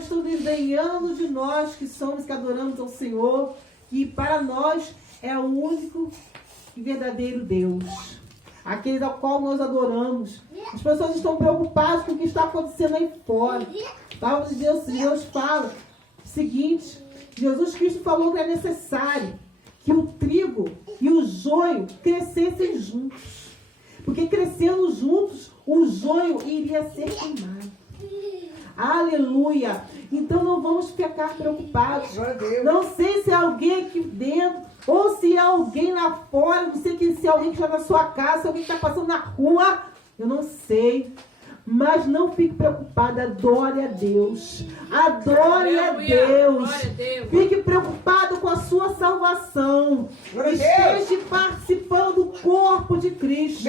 Estão desdenhando de nós que somos, que adoramos ao Senhor, que para nós é o único e verdadeiro Deus, aquele ao qual nós adoramos. As pessoas estão preocupadas com o que está acontecendo aí fora. A palavra de Deus fala o seguinte: Jesus Cristo falou que é necessário que o trigo e o joio crescessem juntos, porque crescendo juntos, o joio iria ser queimado. Aleluia! Então não vamos ficar preocupados. Não sei se é alguém aqui dentro ou se é alguém lá fora. Não sei se é alguém que está na sua casa, se é alguém que está passando na rua. Eu não sei. Mas não fique preocupada. Adore a Deus. Adore a Deus. Fique preocupado com a sua salvação. Esteja participando do corpo de Cristo.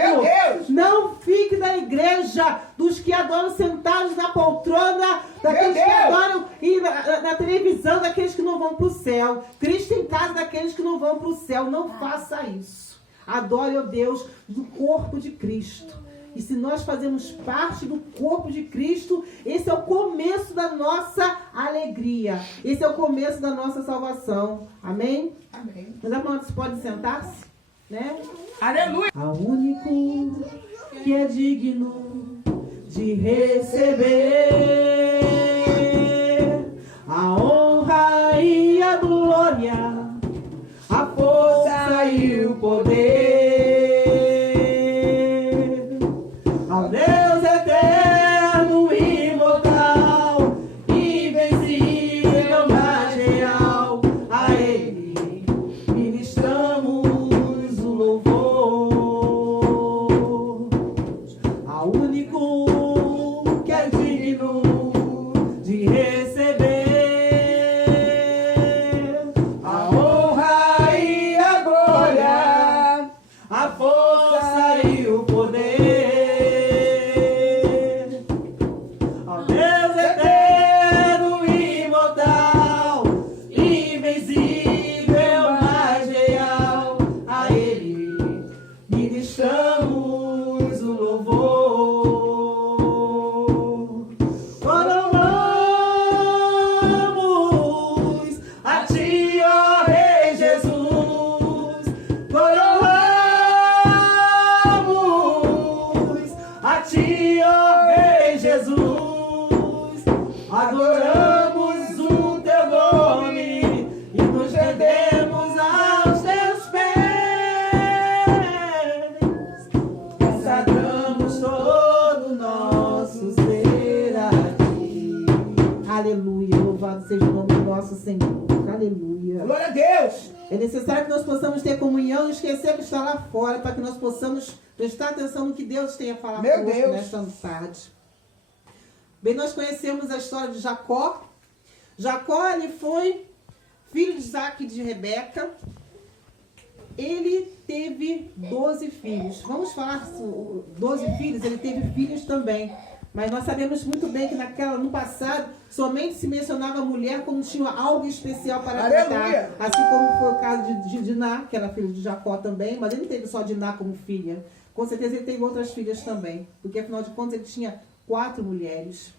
Não fique na igreja dos que adoram sentados na poltrona, daqueles que adoram ir na televisão, daqueles que não vão para o céu. Cristo em casa daqueles que não vão para o céu. Não faça isso. Adore a Deus do corpo de Cristo. E se nós fazemos parte do corpo de Cristo, esse é o começo da nossa alegria. Esse é o começo da nossa salvação. Amém? Amém. Meus irmãos, podem sentar-se? Né? Aleluia! Ao único que é digno de receber a honra e a glória, a força e o poder. Ao Deus eterno, imortal, invencível, mas real, a Ele ministramos o louvor. Ao único que é digno de receber a honra e a glória, a força e o poder. Adoramos o teu nome e nos rendemos aos teus pés. Consagramos todo o nosso ser a ti. Aleluia, louvado seja o nome do nosso Senhor. Aleluia. Glória a Deus. É necessário que nós possamos ter comunhão e esquecer que está lá fora, para que nós possamos prestar atenção no que Deus tem a falar conosco nesta tarde. Bem, nós conhecemos a história de Jacó. Jacó, ele foi filho de Isaac e de Rebeca. Ele teve 12 filhos. Vamos falar 12 filhos, ele teve filhos também. Mas nós sabemos muito bem que no passado, somente se mencionava a mulher quando tinha algo especial para tratar. Assim como foi o caso de Diná, que era filho de Jacó também, mas ele não teve só Diná como filha. Com certeza ele teve outras filhas também, porque afinal de contas ele tinha 4 mulheres.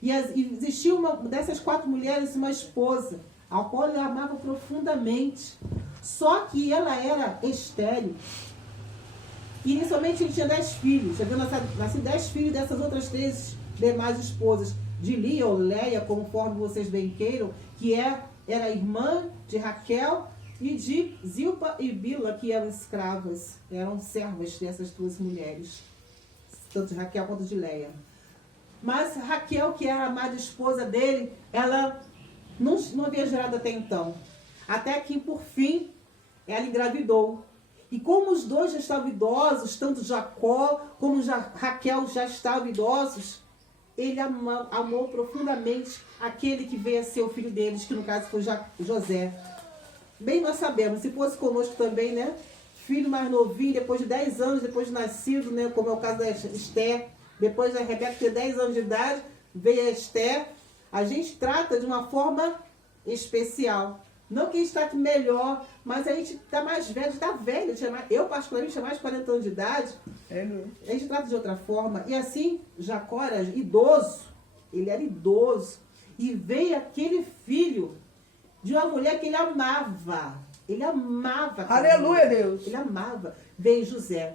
E existia uma dessas 4 mulheres, uma esposa, a qual ele amava profundamente. Só que ela era estéril. E inicialmente ele tinha 10 filhos. Havia nascido 10 filhos dessas outras 3 demais esposas. De Lia ou Leia, conforme vocês bem queiram, que era irmã de Raquel, e de Zilpa e Bila, que eram escravas. Eram servas dessas 2 mulheres. Tanto de Raquel quanto de Leia. Mas Raquel, que era a amada esposa dele, ela não havia gerado até então. Até que, por fim, ela engravidou. E como os dois já estavam idosos, tanto Jacó como Raquel já estavam idosos, ele amou profundamente aquele que veio a ser o filho deles, que no caso foi José. Bem, nós sabemos, se fosse conosco também, né? Filho mais novinho, depois de 10 anos, depois de nascido, né? Como é o caso da Esther. Depois da Rebeca ter 10 anos de idade, veio a Esther. A gente trata de uma forma especial. Não que a gente trate melhor, mas a gente está mais velho, está velho. Eu, particularmente, tinha mais de 40 anos de idade. A gente trata de outra forma. E assim, Jacó era idoso. Ele era idoso. E veio aquele filho de uma mulher que ele amava. Ele amava. Aleluia, mulher. Deus. Ele amava. Veio José.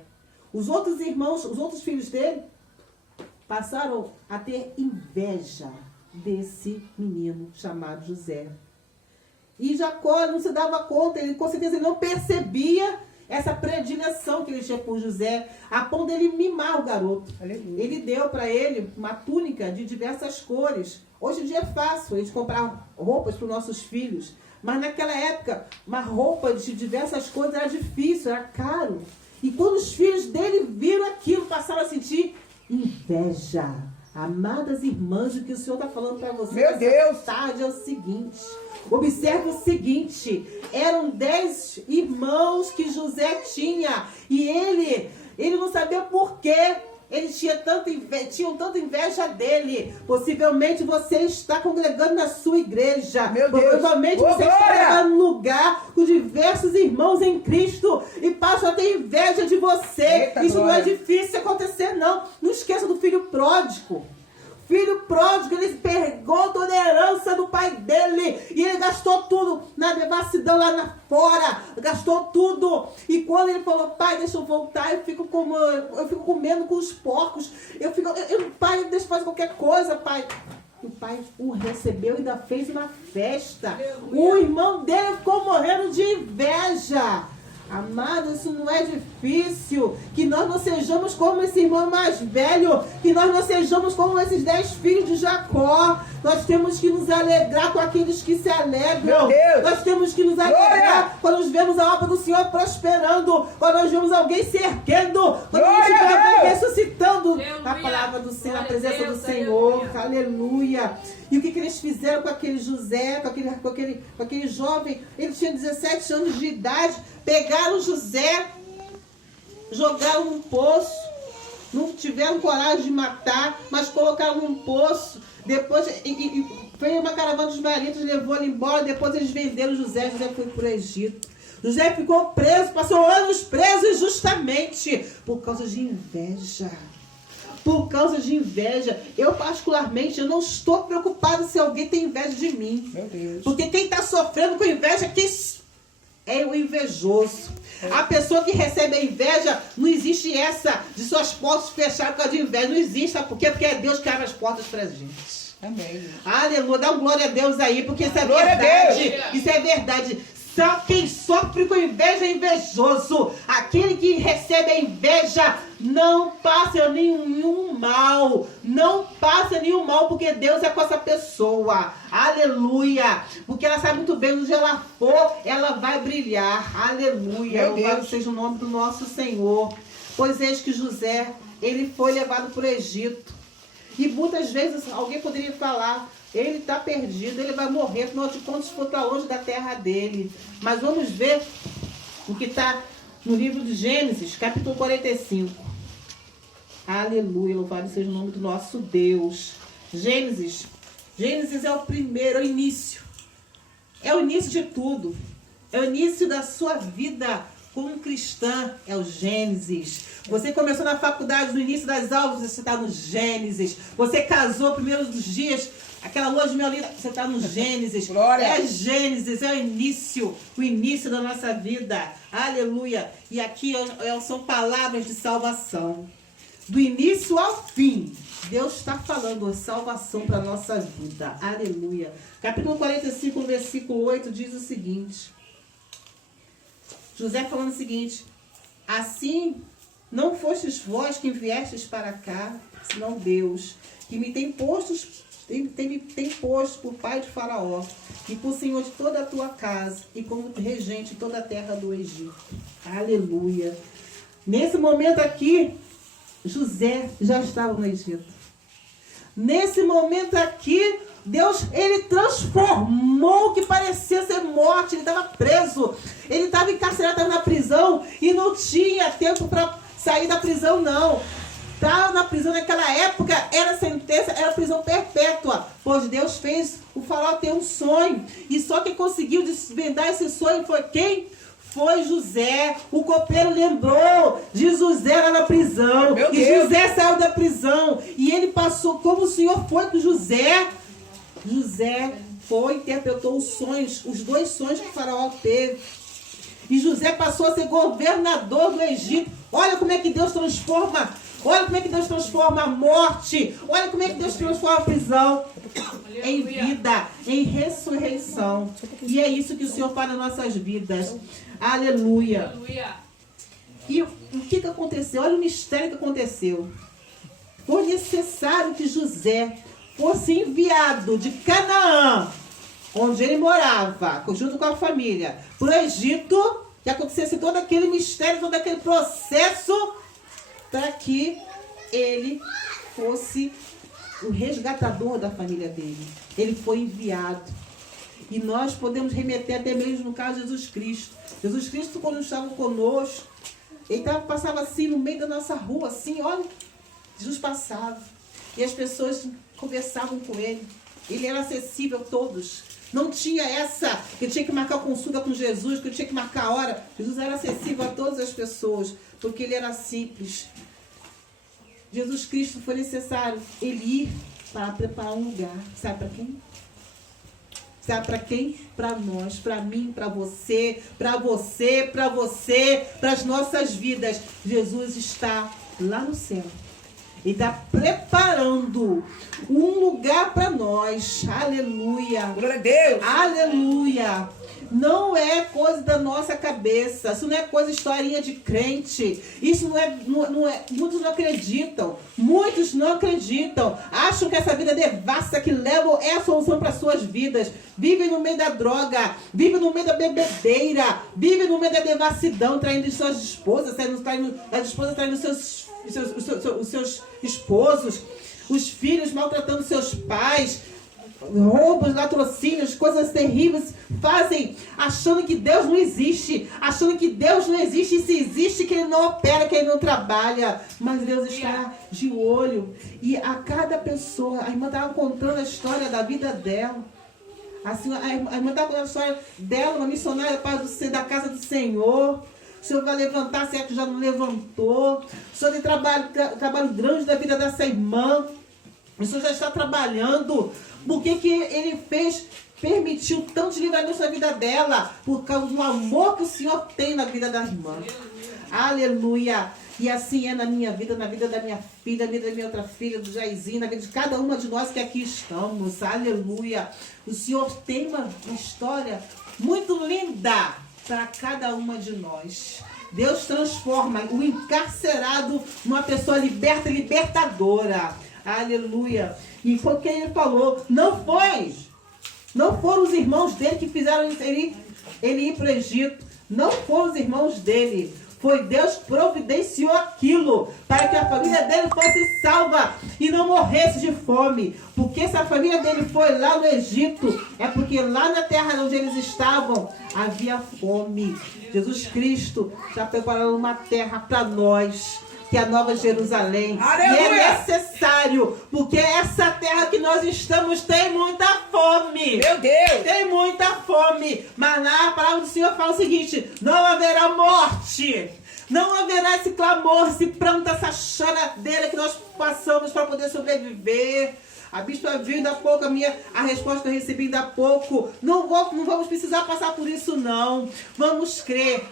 Os outros irmãos, os outros filhos dele, passaram a ter inveja desse menino chamado José. E Jacó não se dava conta, ele com certeza não percebia essa predileção que ele tinha por José, a ponto dele mimar o garoto. Aleluia. Ele deu para ele uma túnica de diversas cores. Hoje em dia é fácil a gente comprar roupas para os nossos filhos, mas naquela época uma roupa de diversas cores era difícil, era caro. E quando os filhos dele viram aquilo, passaram a sentir inveja. Amadas irmãs, o que o Senhor está falando para vocês meu Deus, tarde é o seguinte. Observe o seguinte. Eram 10 irmãos que José tinha. E ele não sabia por quê. Eles tinham tanta inveja dele. Possivelmente você está congregando na sua igreja. Meu Deus. Provavelmente você está congregando num lugar com diversos irmãos em Cristo e passam a ter inveja de você. Eita, isso glória. não é difícil acontecer, não. Não esqueça do filho pródigo. Filho pródigo, ele pegou toda a herança do pai dele e ele gastou tudo na devassidão lá fora, gastou tudo. E quando ele falou, pai, deixa eu voltar, eu fico comendo com os porcos, pai, deixa eu fazer qualquer coisa, pai. O pai o recebeu e ainda fez uma festa. O irmão dele ficou morrendo de inveja. Amado, isso não é difícil. Que nós não sejamos como esse irmão mais velho. Que nós não sejamos como esses 10 filhos de Jacó. Nós temos que nos alegrar com aqueles que se alegram. Nós temos que nos alegrar quando nós vemos a obra do Senhor prosperando. Quando nós vemos alguém se erguendo. Quando a gente vê alguém ressuscitando a palavra do Senhor, a presença do Senhor. Aleluia. E o que eles fizeram com aquele José, com aquele jovem? Ele tinha 17 anos de idade. Pegaram José, jogaram num poço. Não tiveram coragem de matar, mas colocaram num poço. Depois veio uma caravana dos maridos, levou ele embora. Depois eles venderam José. José foi para o Egito. José ficou preso, passou anos preso injustamente por causa de inveja. Por causa de inveja. Eu, particularmente, eu não estou preocupada se alguém tem inveja de mim. Meu Deus. Porque quem está sofrendo com inveja é o invejoso. A pessoa que recebe a inveja, não existe essa de suas portas fechadas por causa de inveja. Não existe, sabe por quê? Porque é Deus que abre as portas pra gente. Amém. Aleluia, dá um glória a Deus aí, porque isso é verdade. Isso é verdade. Só quem sofre com inveja é invejoso. Aquele que recebe a inveja não passa nenhum mal. Não passa nenhum mal, porque Deus é com essa pessoa. Aleluia. Porque ela sabe muito bem, onde ela for, ela vai brilhar. Aleluia. Louvado seja o nome do nosso Senhor. Pois eis que José, ele foi levado para o Egito. E muitas vezes alguém poderia falar, ele está perdido, ele vai morrer, afinal de contas foi para longe da terra dele. Mas vamos ver o que está no livro de Gênesis, capítulo 45. Aleluia, louvado seja o nome do nosso Deus. Gênesis é o primeiro, é o início. É o início de tudo. É o início da sua vida como cristã, é o Gênesis. Você começou na faculdade, no início das aulas, você está no Gênesis. Você casou, primeiros dos dias, aquela lua de mel linda, você está no Gênesis. Glória. É Gênesis, é o início da nossa vida. Aleluia. E aqui são palavras de salvação. Do início ao fim, Deus está falando a salvação para a nossa vida. Aleluia. Capítulo 45, versículo 8, diz o seguinte. José falando o seguinte: assim não fostes vós que viestes para cá, senão Deus, que me tem posto por pai de Faraó, e por senhor de toda a tua casa, e como regente de toda a terra do Egito. Aleluia. Nesse momento aqui, José já estava no Egito. Nesse momento aqui, Deus, ele transformou o que parecia ser morte. Ele estava preso, ele estava encarcerado, estava na prisão e não tinha tempo para sair da prisão, não. Estava na prisão naquela época, era sentença, era prisão perpétua, pois Deus fez o Faraó ter um sonho, e só quem conseguiu desvendar esse sonho foi quem? Foi José. O copeiro lembrou de José lá na prisão. E José saiu da prisão. E ele passou, como o Senhor foi com José, José interpretou os sonhos, os 2 sonhos que o faraó teve. E José passou a ser governador do Egito. Olha como é que Deus transforma. Olha como é que Deus transforma a morte. Olha como é que Deus transforma a prisão em vida, em ressurreição. E é isso que o Senhor faz nas nossas vidas. Aleluia. Aleluia. E o que aconteceu? Olha o mistério que aconteceu. Foi necessário que José fosse enviado de Canaã, onde ele morava, junto com a família, para o Egito, que acontecesse todo aquele mistério, todo aquele processo, para que ele fosse o resgatador da família dele. Ele foi enviado. E nós podemos remeter até mesmo no caso de Jesus Cristo. Jesus Cristo, quando estava conosco, ele passava assim no meio da nossa rua, assim, olha, Jesus passava. E as pessoas conversavam com ele. Ele era acessível a todos. Não tinha essa, que tinha que marcar consulta com Jesus, que tinha que marcar a hora. Jesus era acessível a todas as pessoas, porque ele era simples. Jesus Cristo foi necessário ele ir para preparar um lugar. Sabe para quem? Sabe para quem? Para nós, para mim, para você, para você, para você, para as nossas vidas. Jesus está lá no céu. Ele está preparando um lugar para nós. Aleluia. Glória a Deus. Aleluia. Não é coisa da nossa cabeça. Isso não é coisa historinha de crente. Isso não é. Muitos não acreditam. Muitos não acreditam. Acham que essa vida devassa que levam é a solução para as suas vidas. Vivem no meio da droga. Vivem no meio da bebedeira. Vivem no meio da devassidão, traindo suas esposas, as esposas traindo os seus esposos, os filhos maltratando seus pais, roubos, latrocínios, coisas terríveis, fazem achando que Deus não existe, e se existe que Ele não opera, que Ele não trabalha, mas Deus está de olho. E a cada pessoa, a irmã estava contando a história da vida dela, assim, a irmã estava contando a história dela, uma missionária da casa do Senhor. O Senhor vai levantar, será que já não levantou? O Senhor tem trabalho grande da vida dessa irmã. O Senhor já está trabalhando. Por que Ele permitiu tanto livramento na vida dela? Por causa do amor que o Senhor tem na vida da irmã. Aleluia. E assim é na minha vida, na vida da minha filha, na vida da minha outra filha, do Jairzinho, na vida de cada uma de nós que aqui estamos. Aleluia. O Senhor tem uma história muito linda para cada uma de nós. Deus transforma o encarcerado numa pessoa liberta e libertadora. Aleluia. E foi o que ele falou. Não foram os irmãos dele que fizeram ele ir para o Egito. Não foram os irmãos dele. Foi Deus que providenciou aquilo para que a família dele fosse salva e não morresse de fome. Porque se a família dele foi lá no Egito, é porque lá na terra onde eles estavam havia fome. Jesus Cristo está preparando uma terra para nós, que é a Nova Jerusalém. Aleluia! E é necessário, porque essa terra que nós estamos tem muita fome. Meu Deus! Tem muita fome. Mas lá a palavra do Senhor fala o seguinte: não haverá morte. Não haverá esse clamor, esse pranto, essa choradeira que nós passamos para poder sobreviver. A bispa viu ainda há pouco, a resposta que eu recebi ainda há pouco. Não vamos precisar passar por isso, não. Vamos crer.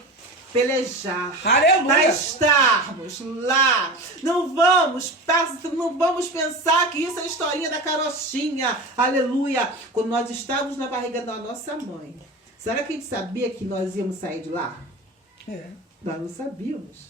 Pelejar, para estarmos lá. Não vamos pensar que isso é a historinha da carochinha. Aleluia. Quando nós estávamos na barriga da nossa mãe, será que a gente sabia que nós íamos sair de lá? Nós não sabíamos.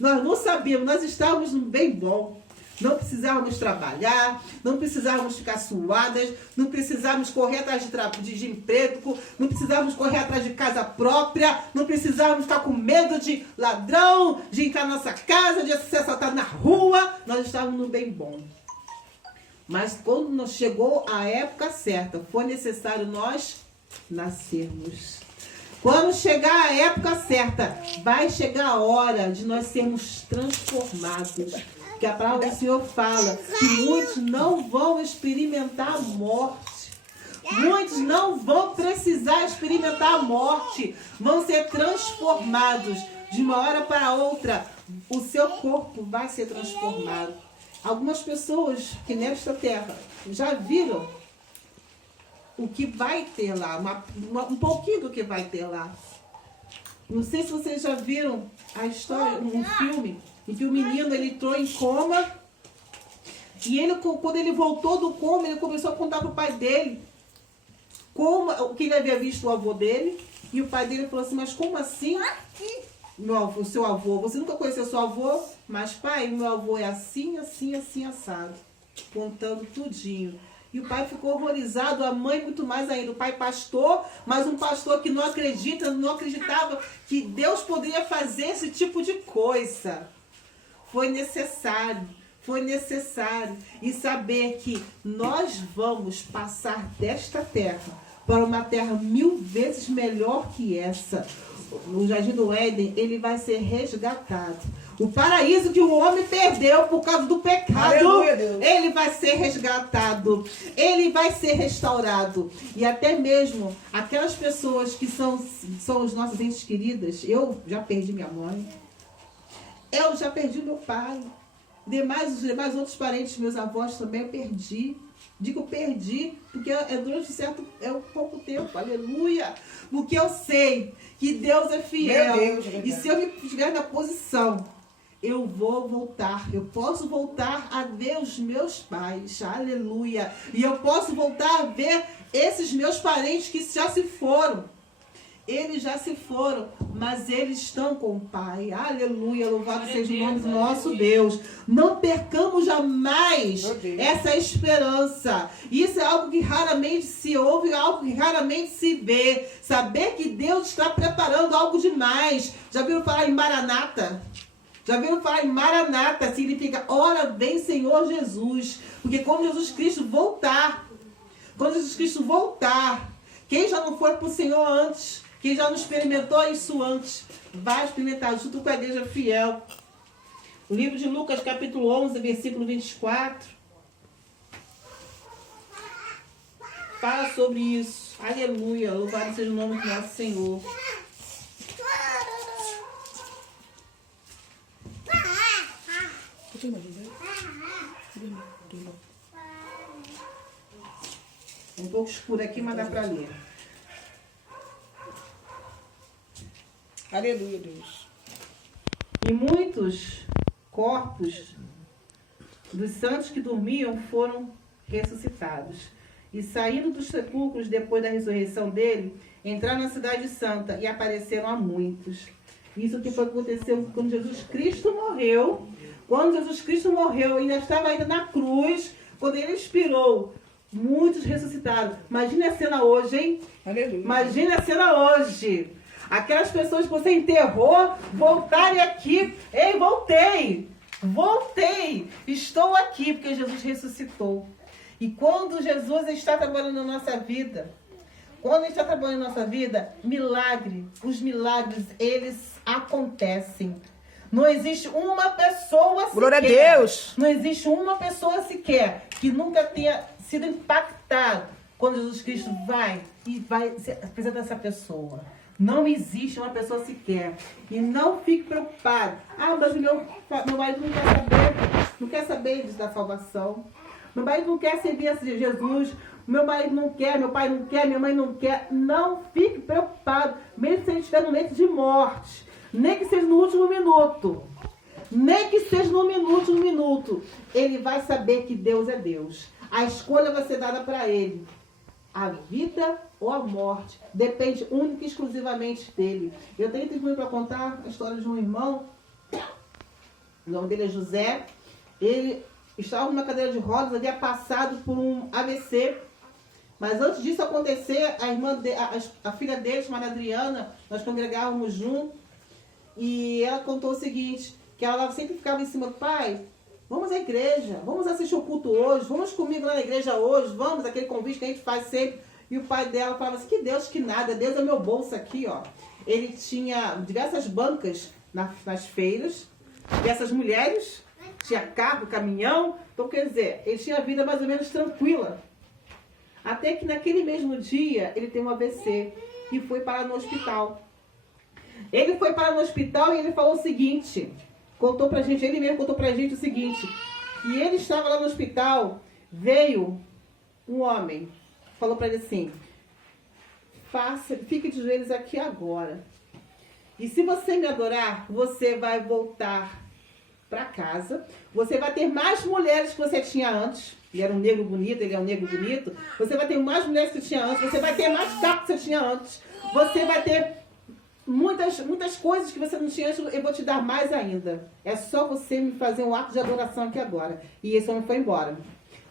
Nós estávamos num bem bom. Não precisávamos trabalhar, não precisávamos ficar suadas, não precisávamos correr atrás de emprego, não precisávamos correr atrás de casa própria, não precisávamos ficar com medo de ladrão, de entrar na nossa casa, de ser assaltado na rua. Nós estávamos no bem bom. Mas quando chegou a época certa, foi necessário nós nascermos. Quando chegar a época certa, vai chegar a hora de nós sermos transformados. Que a palavra do Senhor fala que muitos não vão experimentar a morte. Muitos não vão precisar experimentar a morte. Vão ser transformados de uma hora para outra. O seu corpo vai ser transformado. Algumas pessoas que nesta terra já viram o que vai ter lá, um pouquinho do que vai ter lá. Não sei se vocês já viram a história, um filme, em que o menino ele entrou em coma e ele, quando ele voltou do coma, ele começou a contar para o pai dele o que ele havia visto o avô dele, e o pai dele falou assim, mas como assim? O seu avô, você nunca conheceu seu avô? Mas pai, meu avô é assim, assim, assim, assado. Contando tudinho. E o pai ficou horrorizado, a mãe muito mais ainda. O pai pastor, mas um pastor que não acreditava que Deus poderia fazer esse tipo de coisa. Foi necessário. E saber que nós vamos passar desta terra para uma terra 1000 vezes melhor que essa. No Jardim do Éden, ele vai ser resgatado. O paraíso que o homem perdeu por causa do pecado, aleluia, ele vai ser resgatado. Ele vai ser restaurado. E até mesmo aquelas pessoas que são os nossos entes queridas. Eu já perdi minha mãe. Eu já perdi meu pai. Os demais outros parentes, meus avós também, eu perdi. Digo perdi, porque durante um pouco tempo, aleluia. Porque eu sei que Deus é fiel. Deus, e se eu me estiver na posição, eu vou voltar. Eu posso voltar a ver os meus pais, aleluia. E eu posso voltar a ver esses meus parentes que já se foram. Eles já se foram, mas eles estão com o Pai. Aleluia, louvado seja o nome do nosso Deus. Não percamos jamais essa esperança. Isso é algo que raramente se ouve, algo que raramente se vê. Saber que Deus está preparando algo demais. Já viram falar em Maranata? Já viram falar em Maranata? Significa, ora vem Senhor Jesus. Porque quando Jesus Cristo voltar, quem já não foi para o Senhor antes, quem já não experimentou isso antes, vai experimentar junto com a igreja fiel. O livro de Lucas, capítulo 11, versículo 24. Fala sobre isso. Aleluia. Louvado seja o nome do nosso Senhor. Um pouco escuro aqui, mas dá para ler. Aleluia, Deus. E muitos corpos dos santos que dormiam foram ressuscitados. E saindo dos sepulcros depois da ressurreição dele, entraram na cidade santa e apareceram a muitos. Isso que aconteceu quando Jesus Cristo morreu. Quando Jesus Cristo morreu, ainda estava ainda na cruz, quando ele expirou. Muitos ressuscitaram. Imagina a cena hoje, hein? Aleluia. Imagina a cena hoje. Aquelas pessoas que você enterrou, voltarem aqui. Ei, voltei. Estou aqui porque Jesus ressuscitou. E quando Jesus está trabalhando na nossa vida, os milagres, eles acontecem. Não existe uma pessoa sequer. Glória a Deus. Não existe uma pessoa sequer que nunca tenha sido impactado quando Jesus Cristo vai se apresentar essa pessoa. Não existe uma pessoa sequer. E não fique preocupado. Mas meu marido não quer saber da salvação. Meu marido não quer servir a Jesus. Meu marido não quer, meu pai não quer, minha mãe não quer. Não fique preocupado. Mesmo se ele estiver no leito de morte. Nem que seja no último minuto. Ele vai saber que Deus é Deus. A escolha vai ser dada para ele. A vida ou a morte depende única e exclusivamente dele. Eu tenho testemunho para contar a história de um irmão. O nome dele é José. Ele estava numa cadeira de rodas, havia passado por um AVC. Mas antes disso acontecer, a filha dele, chamada Adriana, nós congregávamos juntos. E ela contou o seguinte, que ela sempre ficava em cima do pai. Vamos à igreja, vamos assistir o culto hoje, vamos comigo lá na igreja hoje, vamos, aquele convite que a gente faz sempre. E o pai dela falava assim, que Deus que nada, Deus é meu bolso aqui, ó. Ele tinha diversas bancas nas feiras, dessas mulheres, tinha carro, caminhão, então quer dizer, ele tinha a vida mais ou menos tranquila. Até que naquele mesmo dia, ele tem um AVC e foi parar no hospital. Ele foi parar no hospital e ele falou o seguinte... Ele mesmo contou pra gente o seguinte, que ele estava lá no hospital, veio um homem falou para ele assim, fique de joelhos aqui agora. E se você me adorar, você vai voltar para casa. Você vai ter mais mulheres que você tinha antes. Ele era um negro bonito, ele é um negro bonito. Você vai ter mais mulheres que você tinha antes. Você vai ter mais carro que você tinha antes. Você vai ter muitas coisas que você não tinha antes. Eu vou te dar mais ainda. É só você me fazer um ato de adoração aqui agora. E esse homem foi embora.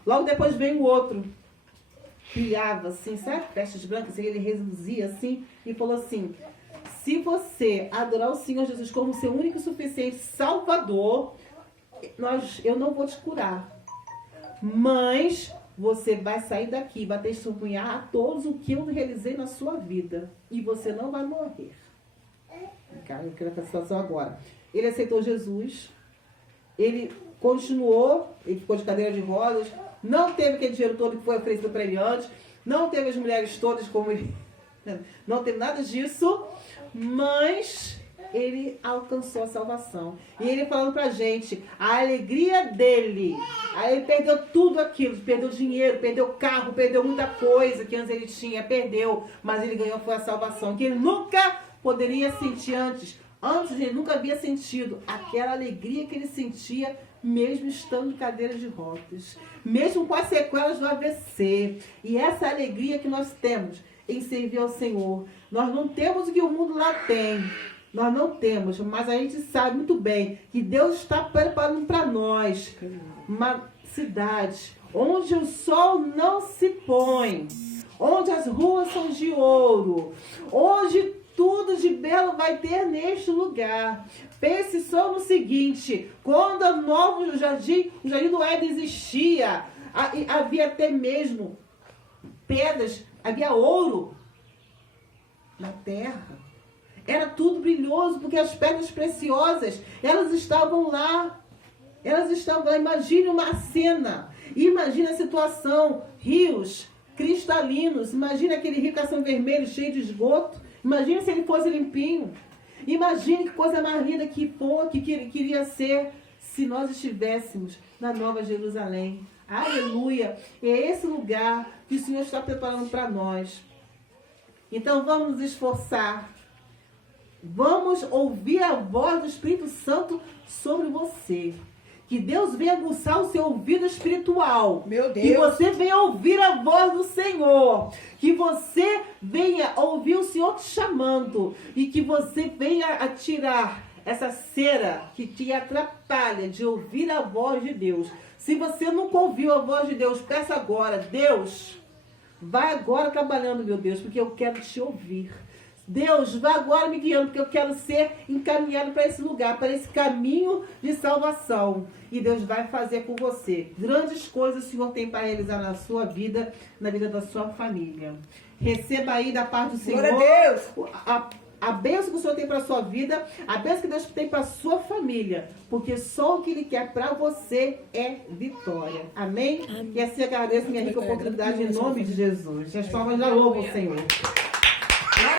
Logo depois veio o outro. Criava assim, sabe? Vestes brancas. Ele reduzia assim e falou assim... Se você adorar o Senhor Jesus como seu único e suficiente Salvador, eu não vou te curar. Mas você vai sair daqui, vai testemunhar a todos o que eu realizei na sua vida. E você não vai morrer. Cara, eu quero essa situação agora. Ele aceitou Jesus. Ele continuou, ele ficou de cadeira de rodas. Não teve aquele dinheiro todo que foi oferecido para ele antes. Não teve as mulheres todas como ele... Não teve nada disso. Mas ele alcançou a salvação. E ele falando pra gente, a alegria dele. Aí ele perdeu tudo aquilo, perdeu dinheiro, perdeu carro, perdeu muita coisa que antes ele tinha, perdeu. Mas ele ganhou foi a salvação, que ele nunca poderia sentir antes. Antes ele nunca havia sentido aquela alegria que ele sentia mesmo estando em cadeira de rodas. Mesmo com as sequelas do AVC. E essa alegria que nós temos em servir ao Senhor. Nós não temos o que o mundo lá tem. Nós não temos, mas a gente sabe muito bem que Deus está preparando para nós uma cidade onde o sol não se põe, onde as ruas são de ouro, onde tudo de belo vai ter neste lugar. Pense só no seguinte, quando o jardim do Éden existia, havia até mesmo pedras, havia ouro na terra. Era tudo brilhoso, porque as pedras preciosas, elas estavam lá. Elas estavam lá. Imagine uma cena. Imagine a situação. Rios cristalinos. Imagine aquele rio Cação Vermelho cheio de esgoto. Imagine se ele fosse limpinho. Imagine que coisa mais linda que queria ser se nós estivéssemos na Nova Jerusalém. Aleluia! É esse lugar que o Senhor está preparando para nós. Então vamos nos esforçar. Vamos ouvir a voz do Espírito Santo sobre você. Que Deus venha aguçar o seu ouvido espiritual. Meu Deus. Que você venha ouvir a voz do Senhor. Que você venha ouvir o Senhor te chamando. E que você venha a tirar essa cera que te atrapalha de ouvir a voz de Deus. Se você nunca ouviu a voz de Deus, peça agora. Deus, vai agora trabalhando, meu Deus, porque eu quero te ouvir. Deus, vai agora me guiando, porque eu quero ser encaminhado para esse lugar, para esse caminho de salvação. E Deus vai fazer por você. Grandes coisas o Senhor tem para realizar na sua vida, na vida da sua família. Receba aí da parte do Senhor. Glória a Deus. A bênção que o Senhor tem para a sua vida, a bênção que Deus tem para a sua família. Porque só o que Ele quer para você é vitória. Amém? E assim agradeço minha rica oportunidade em nome de Jesus. As palmas já louvam o Senhor.